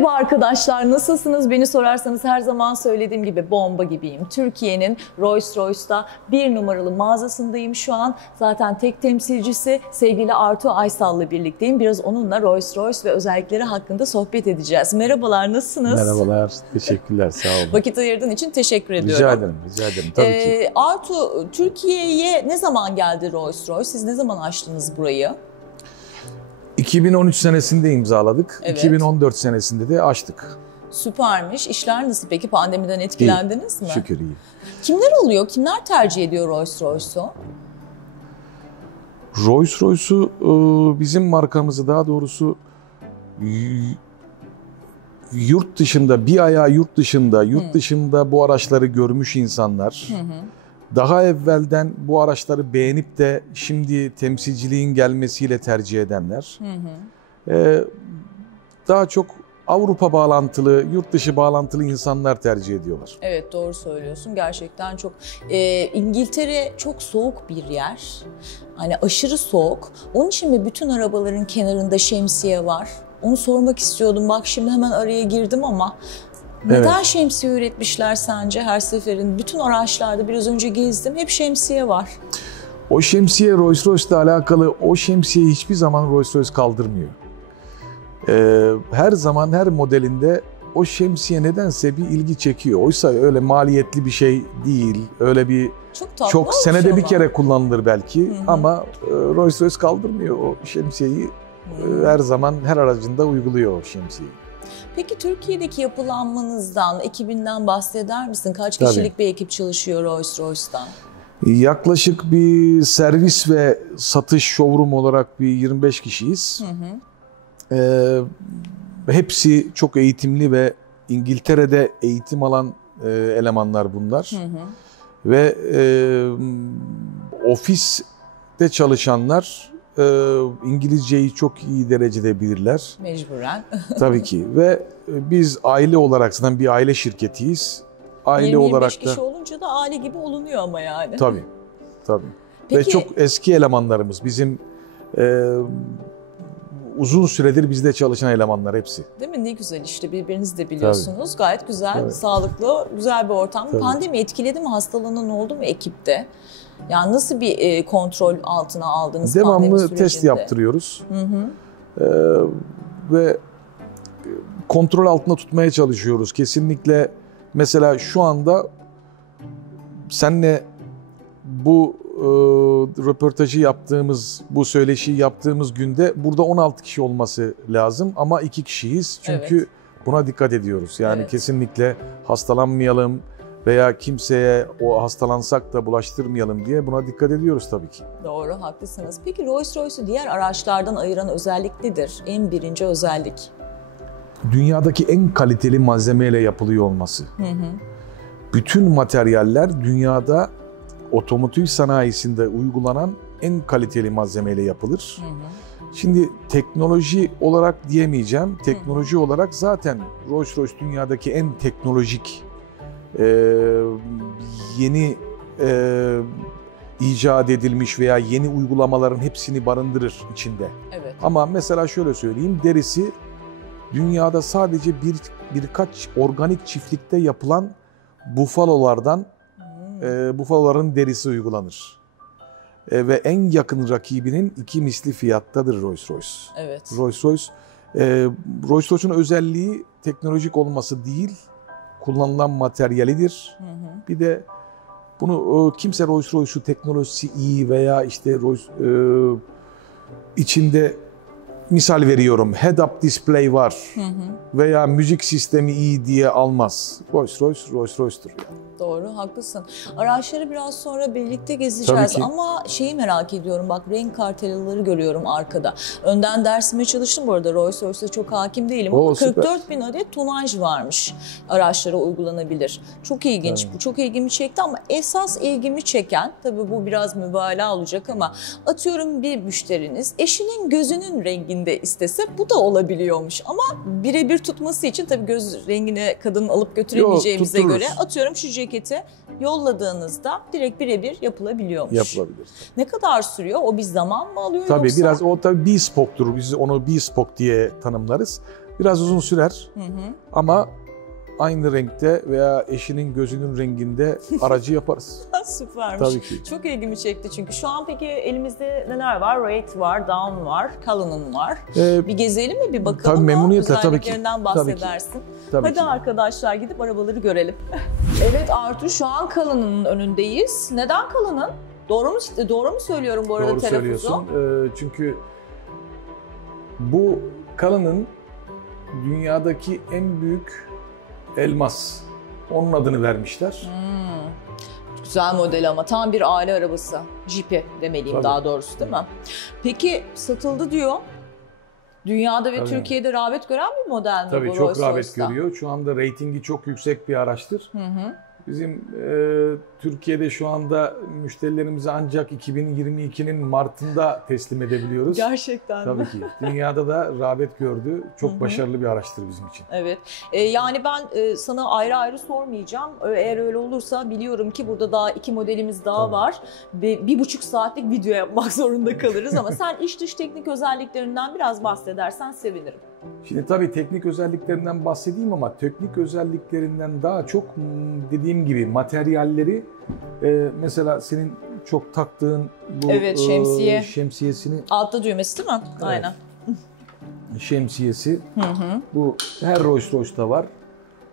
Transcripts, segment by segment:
Merhaba arkadaşlar, nasılsınız? Beni sorarsanız her zaman söylediğim gibi bomba gibiyim. Türkiye'nin Rolls-Royce'da 1 numaralı mağazasındayım şu an. Zaten tek temsilcisi sevgili Artu Aysal'la birlikteyim. Biraz onunla Rolls-Royce ve özellikleri hakkında sohbet edeceğiz. Merhabalar, nasılsınız? Merhabalar, teşekkürler, sağ olun. Vakit ayırdığın için teşekkür ediyorum. Rica ederim tabii ki. Artu, Türkiye'ye ne zaman geldi Rolls-Royce? Siz ne zaman açtınız burayı? 2013 senesinde imzaladık, Evet. 2014 senesinde de açtık. Süpermiş. İşler nasıl peki? Pandemiden etkilendiniz mi? Şükür iyi. Kimler oluyor? Kimler tercih ediyor Rolls-Royce'u? Rolls-Royce'u bizim markamızı daha doğrusu yurt dışında, bir ayağı yurt dışında bu araçları görmüş insanlar, daha evvelden bu araçları beğenip de şimdi temsilciliğin gelmesiyle tercih edenler, daha çok Avrupa bağlantılı, yurt dışı bağlantılı insanlar tercih ediyorlar. Evet, doğru söylüyorsun. Gerçekten çok. İngiltere çok soğuk bir yer. Hani aşırı soğuk. Onun için mi bütün arabaların kenarında şemsiye var? Onu sormak istiyordum. Bak şimdi hemen araya girdim ama neden Evet. şemsiye üretmişler sence her seferin? Bütün araçlarda biraz önce gezdim. Hep şemsiye var. O şemsiye Rolls-Royce'la alakalı, o şemsiyeyi hiçbir zaman Rolls-Royce kaldırmıyor. Her zaman her modelinde o şemsiye nedense bir ilgi çekiyor. Oysa öyle maliyetli bir şey değil. Öyle bir çok senede bir kere kullanılır belki ama Rolls-Royce kaldırmıyor o şemsiyeyi. Her zaman her aracında uyguluyor o şemsiyeyi. Peki Türkiye'deki yapılanmanızdan, ekibinden bahseder misin? Kaç Tabii. kişilik bir ekip çalışıyor Rolls-Royce'dan? Yaklaşık bir servis ve satış showroom olarak bir 25 kişiyiz. Hepsi çok eğitimli ve İngiltere'de eğitim alan elemanlar bunlar. Ve ofiste çalışanlar İngilizceyi çok iyi derecede bilirler. Mecburen. Tabii ki. Ve biz aile olarak zaten bir aile şirketiyiz. Aile 20-25 olarak da kişi olunca da aile gibi olunuyor ama yani. tabii. Peki, ve çok eski elemanlarımız. Bizim uzun süredir bizde çalışan elemanlar hepsi. değil mi? Ne güzel işte, birbirinizi de biliyorsunuz. Gayet güzel, sağlıklı, güzel bir ortam. Tabii. Pandemi etkiledi mi? Hastalığın oldu mu ekipte? Yani nasıl bir kontrol altına aldınız pandemi Devamlı sürecinde? test yaptırıyoruz. Ve kontrol altında tutmaya çalışıyoruz. Kesinlikle mesela şu anda seninle bu röportajı yaptığımız, bu söyleşiyi yaptığımız günde burada 16 kişi olması lazım ama 2 kişiyiz. Çünkü buna dikkat ediyoruz. Yani kesinlikle hastalanmayalım veya kimseye o hastalansak da bulaştırmayalım diye buna dikkat ediyoruz tabii ki. Doğru, haklısınız. Peki Rolls-Royce'u diğer araçlardan ayıran özellik nedir? En birinci özellik. Dünyadaki en kaliteli malzemeyle yapılıyor olması. Bütün materyaller dünyada otomotiv sanayisinde uygulanan en kaliteli malzemeyle yapılır. Şimdi teknoloji olarak diyemeyeceğim. Teknoloji olarak zaten Rolls-Royce dünyadaki en teknolojik yeni icat edilmiş veya yeni uygulamaların hepsini barındırır içinde. Evet. Ama mesela şöyle söyleyeyim, derisi dünyada sadece birkaç organik çiftlikte yapılan bufalolardan bufaloların derisi uygulanır. Ve en yakın rakibinin 2 misli fiyattadır Rolls-Royce. Evet. Rolls-Royce'un özelliği teknolojik olması değil, kullanılan materyalidir. Bir de bunu kimse Rolls-Royce'u teknolojisi iyi veya işte içinde misal veriyorum head-up display var veya müzik sistemi iyi diye almaz. Rolls-Royce'tur yani. Doğru, haklısın. Araçları biraz sonra birlikte gezeceğiz ama şeyi merak ediyorum, bak renk kartelaları görüyorum arkada. Önden dersime çalıştım bu arada, Rolls-Royce'da çok hakim değilim ama 44.000 adet tonaj varmış araçlara uygulanabilir. Çok ilginç, bu çok ilgimi çekti ama esas ilgimi çeken, tabii bu biraz mübalağa olacak ama atıyorum bir müşteriniz eşinin gözünün renginde istese bu da olabiliyormuş ama birebir tutması için tabii göz rengini kadının alıp götüremeyeceğimize göre atıyorum şu ceketi yolladığınızda direkt birebir yapılabiliyormuş. Yapılabilir. Ne kadar sürüyor? O bir zaman mı alıyor tabii yoksa? Biraz o tabii bespoke'tur. Biz onu bespoke diye tanımlarız. Biraz uzun sürer ama aynı renkte veya eşinin gözünün renginde aracı yaparız. Süpermiş. Tabii ki. Çok ilgimi çekti çünkü şu an peki elimizde neler var? Rate var, Dawn var, Cullinan var. Bir gezelim mi? Bir bakalım tabii, mı? memnuniyetle, tabii ki. Özelliklerinden bahsedersin. Tabii Hadi ki. arkadaşlar gidip arabaları görelim. Evet Artur, şu an Cullinan'ın önündeyiz. Neden Cullinan? Doğru mu söylüyorum bu arada Doğru telaffuzu? söylüyorsun. Çünkü bu Cullinan dünyadaki en büyük elmas. Onun adını vermişler. Güzel model ama tam bir aile arabası. Jeep'i demeliyim Tabii. daha doğrusu değil mi? Peki satıldı diyor. Dünyada ve Tabii. Türkiye'de rağbet gören bir model mi Tabii bu çok rağbet Rolls-Royce'da? görüyor. Şu anda reytingi çok yüksek bir araçtır. Bizim Türkiye'de şu anda müşterilerimize ancak 2022'nin Mart'ında teslim edebiliyoruz. Gerçekten Tabii ki. Dünyada da rağbet gördü. Çok başarılı bir araçtır bizim için. Evet. Yani ben sana ayrı ayrı sormayacağım. Eğer öyle olursa biliyorum ki burada daha 2 modelimiz daha Tabii. var. 1,5 saatlik video yapmak zorunda kalırız ama sen iç dış teknik özelliklerinden biraz bahsedersen sevinirim. Şimdi tabii teknik özelliklerinden bahsedeyim ama teknik özelliklerinden daha çok dediğim gibi materyalleri mesela senin çok taktığın bu Evet, şemsiye. şemsiyesini Altta düğmesi değil mi? Evet. Aynen. şemsiyesi bu her Rolls-Royce'da var.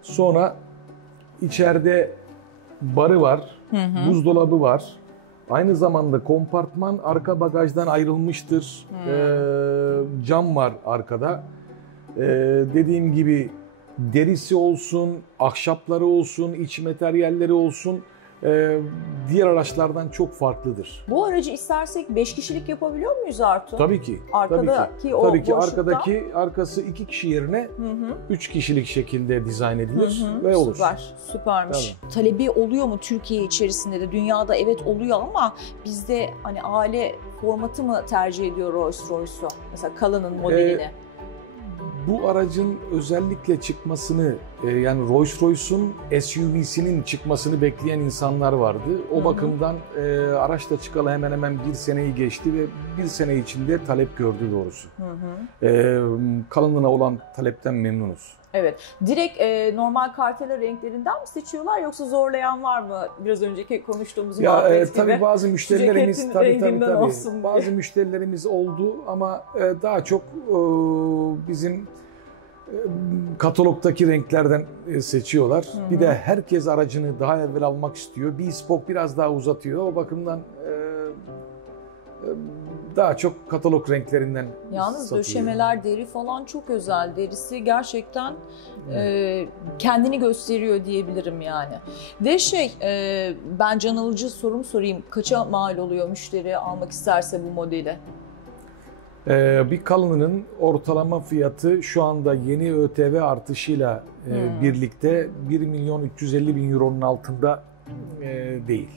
Sonra içeride barı var, buzdolabı var. Aynı zamanda kompartman arka bagajdan ayrılmıştır. Cam var arkada. Dediğim gibi derisi olsun, ahşapları olsun, iç materyalleri olsun diğer araçlardan çok farklıdır. Bu aracı istersek 5 kişilik yapabiliyor muyuz Artu? Tabii ki. Arkadaki o tabii ki boşlukta. arkası 2 kişi yerine 3 kişilik şekilde dizayn edilir ve olur. Süpermiş. Talebi oluyor mu Türkiye içerisinde de? Dünyada evet oluyor ama bizde hani aile formatı mı tercih ediyor Rolls-Royce'u? Mesela Cullinan modelini. Bu aracın özellikle çıkmasını yani Rolls-Royce'un SUV'sinin çıkmasını bekleyen insanlar vardı. O bakımdan araç da çıkalı hemen hemen 1 seneyi geçti ve 1 sene içinde talep gördü doğrusu. Cullinan'a olan talepten memnunuz. Evet. Direkt normal kartela renklerinden mi seçiyorlar yoksa zorlayan var mı? Biraz önceki konuştuğumuz muhabbet gibi. Tabii bazı müşterilerimiz Ceketin renginden olsun diye. bazı müşterilerimiz oldu ama daha çok bizim katalogdaki renklerden seçiyorlar. Bir de herkes aracını daha evvel almak istiyor. B-Spoke biraz daha uzatıyor. O bakımdan daha çok katalog renklerinden Yalnız satılıyor. döşemeler, deri falan çok özel. Derisi gerçekten kendini gösteriyor diyebilirim yani. Ve ben can alıcı sorum sorayım. Kaça mal oluyor müşteri almak isterse bu modeli? Bir Cullinan'ın ortalama fiyatı şu anda yeni ÖTV artışıyla birlikte 1.350.000 euronun altında değil.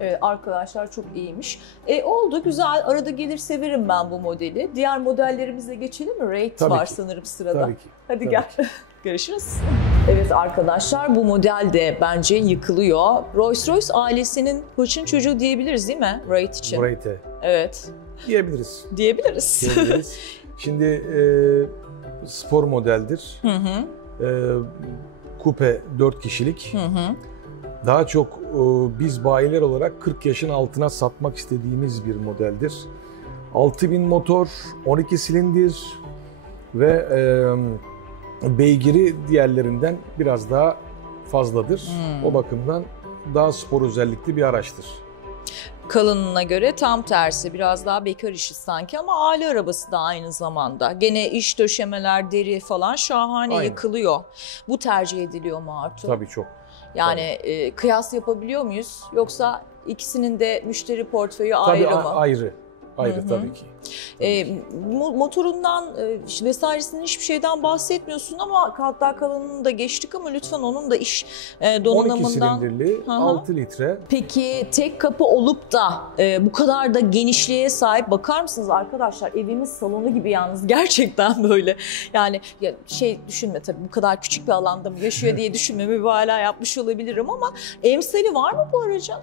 Evet arkadaşlar çok iyiymiş. Oldu güzel. Arada gelir severim ben bu modeli. Diğer modellerimize geçelim mi? Rate Tabii var ki. sanırım sırada. Tabii ki. Hadi Tabii gel. Görüşürüz. Evet arkadaşlar bu model de bence yıkılıyor. Rolls-Royce ailesinin hırçın çocuğu diyebiliriz değil mi? Rate için. Rate'e Evet. diyebiliriz. Diyebiliriz. Şimdi spor modeldir. Kupe 4 kişilik. Daha çok biz bayiler olarak 40 yaşın altına satmak istediğimiz bir modeldir. 6000 motor, 12 silindir ve beygiri diğerlerinden biraz daha fazladır. O bakımdan daha spor özellikli bir araçtır. Cullinan'a göre tam tersi. Biraz daha bekar işi sanki ama aile arabası da aynı zamanda. Gene iç döşemeler, deri falan şahane Aynen. yıkılıyor. Bu tercih ediliyor mu Artu? Tabii çok. Yani kıyas yapabiliyor muyuz? Yoksa ikisinin de müşteri portföyü Tabii ayrı mı? Ayrı tabii ki. Motorundan vesairesinden hiçbir şeyden bahsetmiyorsun ama hatta Cullinan'ı da geçtik ama lütfen onun da iş 12 donanımından. silindirli, 6 litre. Peki tek kapı olup da bu kadar da genişliğe sahip bakar mısınız arkadaşlar? Evimiz salonu gibi yalnız gerçekten böyle. Yani düşünme tabii bu kadar küçük bir alanda mı yaşıyor diye düşünme mübalağa yapmış olabilirim ama emsali var mı bu aracın?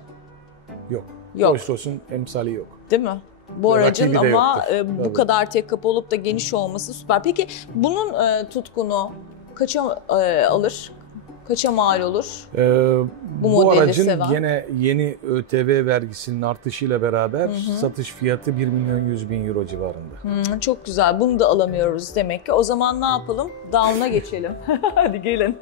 Yok. Yok. Rolls-Royce'un emsali yok. Değil mi? Bu aracın rakibi de ama yoktur. bu Tabii. kadar tek kapı olup da geniş olması süper. Peki bunun tutkunu kaça alır? Kaça mal olur? Bu Bu modeli aracın seven. gene yeni ÖTV vergisinin artışıyla beraber satış fiyatı 1.100.000 euro civarında. Çok güzel. Bunu da alamıyoruz demek ki. O zaman ne yapalım? Down'a geçelim. Hadi gelin.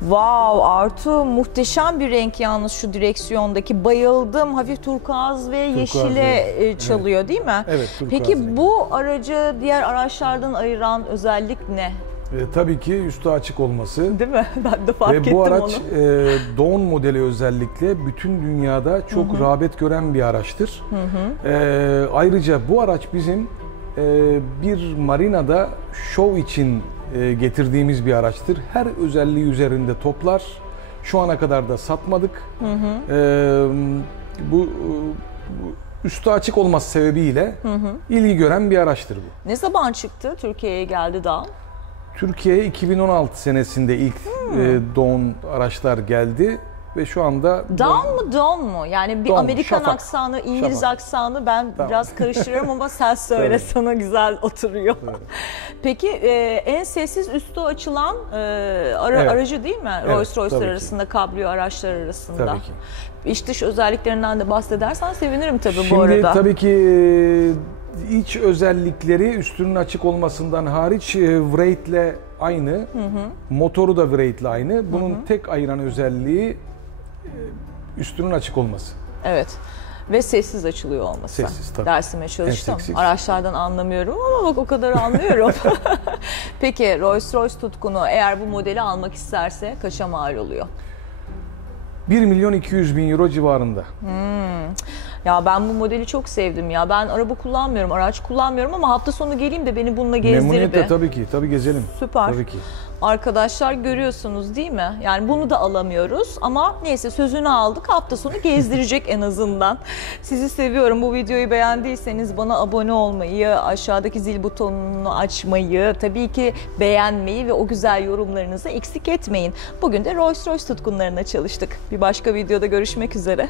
Wow, Artu muhteşem bir renk yalnız şu direksiyondaki. Bayıldım. Hafif turkuaz ve yeşile çalıyor değil mi? Evet, turkuaz Peki rengi. bu aracı diğer araçlardan ayıran özellik ne? Tabii ki üstü açık olması. Değil mi? Ben de fark Ve ettim bu araç onu. Dawn modeli özellikle bütün dünyada çok rağbet gören bir araçtır. Ayrıca bu araç bizim bir marinada şov için getirdiğimiz bir araçtır. Her özelliği üzerinde toplar. Şu ana kadar da satmadık. Bu üstü açık olması sebebiyle ilgi gören bir araçtır bu. Ne zaman çıktı? Türkiye'ye geldi Dawn? Türkiye'ye 2016 senesinde ilk Dawn araçlar geldi ve şu anda Dawn mu Dawn mu? Yani bir Dawn, Amerikan şafak. aksanı, İngiliz Şafak. aksanı ben Tamam. biraz karıştırıyorum ama sen söyle, Evet. sana güzel oturuyor. Evet. Peki en sessiz üstü açılan Evet. aracı değil mi? Evet, Rolls-Royce'lar tabii ki. arasında, kabrio araçlar arasında. Tabii ki. İç dış özelliklerinden de bahsedersen sevinirim tabii Şimdi bu arada. tabii ki iç özellikleri üstünün açık olmasından hariç Wraith'le aynı. Motoru da Wraith'le aynı. Bunun tek ayıran özelliği üstünün açık olması. Evet. Ve sessiz açılıyor olması. Sessiz, tabii. Dersime çalıştım. En seksi. Araçlardan anlamıyorum ama bak o kadar anlıyorum. Peki Rolls-Royce tutkunu eğer bu modeli almak isterse kaça mal oluyor? 1.200.000 euro civarında. Ya ben bu modeli çok sevdim ya. Ben araba kullanmıyorum, araç kullanmıyorum ama hafta sonu geleyim de beni bununla gezdir Memnuniyetle be. tabii ki. Tabii gezelim. Süper. Tabii ki. Arkadaşlar görüyorsunuz değil mi? Yani bunu da alamıyoruz ama neyse sözünü aldık. Hafta sonu gezdirecek en azından. Sizi seviyorum. Bu videoyu beğendiyseniz bana abone olmayı, aşağıdaki zil butonunu açmayı, tabii ki beğenmeyi ve o güzel yorumlarınızı eksik etmeyin. Bugün de Rolls-Royce tutkunlarına çalıştık. Bir başka videoda görüşmek üzere.